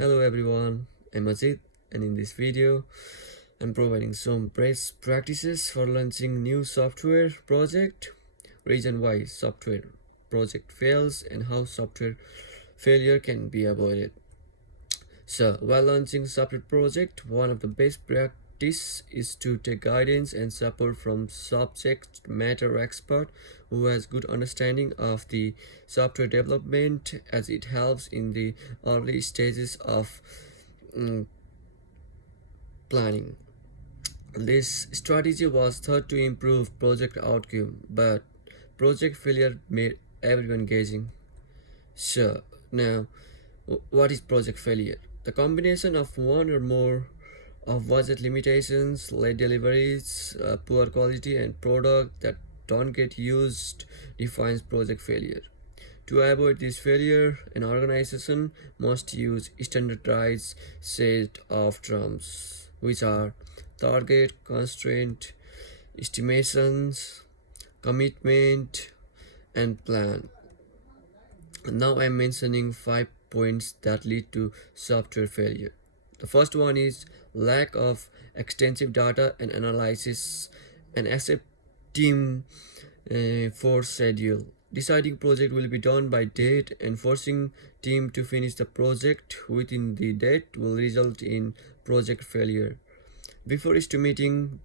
Hello everyone, I'm Ajit, and in this video I'm providing some best practices for launching new software project, reason why software project fails and how software failure can be avoided. So while launching software project, one of the best practice is to take guidance and support from subject matter expert who has good understanding of the software development, as it helps in the early stages of mm, planning. This strategy was thought to improve project outcome, but project failure made everyone guessing. So now, what is project failure? The combination of one or more of budget limitations, late deliveries, poor quality, and product that don't get used defines project failure. To avoid this failure, an organization must use standardized set of terms, which are target, constraint, estimations, commitment, and plan. Now I'm mentioning 5 points that lead to software failure. The first one is lack of extensive data and analysis and accept team for schedule. Deciding project will be done by date and forcing team to finish the project within the date will result in project failure. Before estimating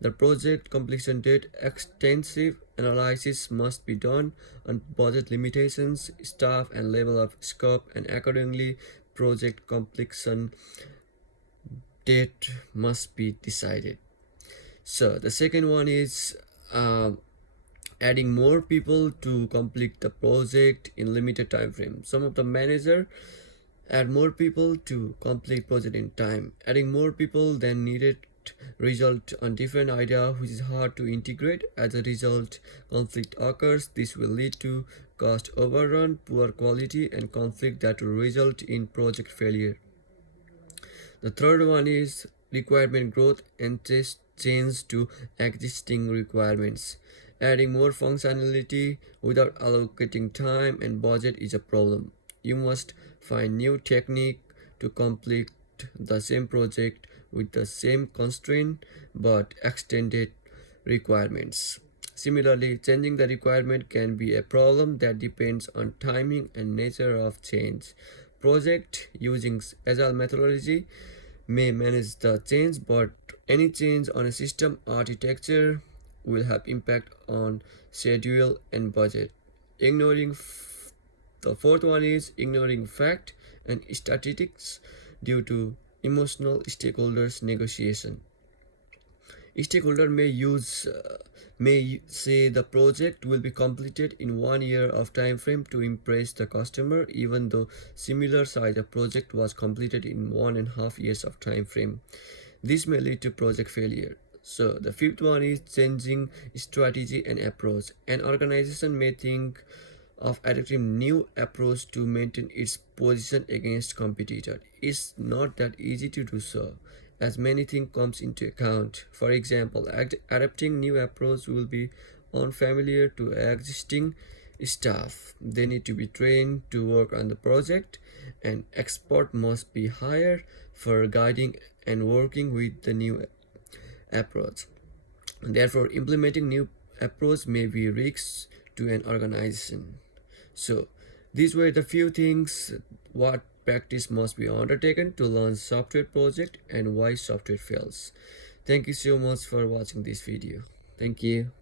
the project completion date, extensive analysis must be done on budget limitations, staff, and level of scope, and accordingly, project completion date must be decided. So, the second one is adding more people to complete the project in limited time frame. Some of the manager add more people to complete project in time. Adding more people than needed result on different idea which is hard to integrate. As a result, conflict occurs. This will lead to cost overrun, poor quality, and conflict that will result in project failure. The third one is requirement growth and change to existing requirements. Adding more functionality without allocating time and budget is a problem. You must find new technique to complete the same project with the same constraint but extended requirements. Similarly, changing the requirement can be a problem that depends on timing and nature of change. Project using agile methodology may manage the change, but any change on a system architecture will have impact on schedule and budget. Ignoring the fourth one is ignoring fact and statistics due to emotional stakeholders negotiation. Stakeholder may say the project will be completed in 1 year of time frame to impress the customer, even though similar size of project was completed in 1.5 years of time frame. This may lead to project failure. So the fifth one is changing strategy and approach. An organization may think of adopting new approach to maintain its position against competitor. It's not that easy to do so, as many things comes into account. For example, adapting new approach will be unfamiliar to existing staff. They need to be trained to work on the project, and expert must be hired for guiding and working with the new approach. Therefore, implementing new approach may be risks to an organization. So, these were the few things what practice must be undertaken to launch software project and why software fails. Thank you so much for watching this video. Thank you.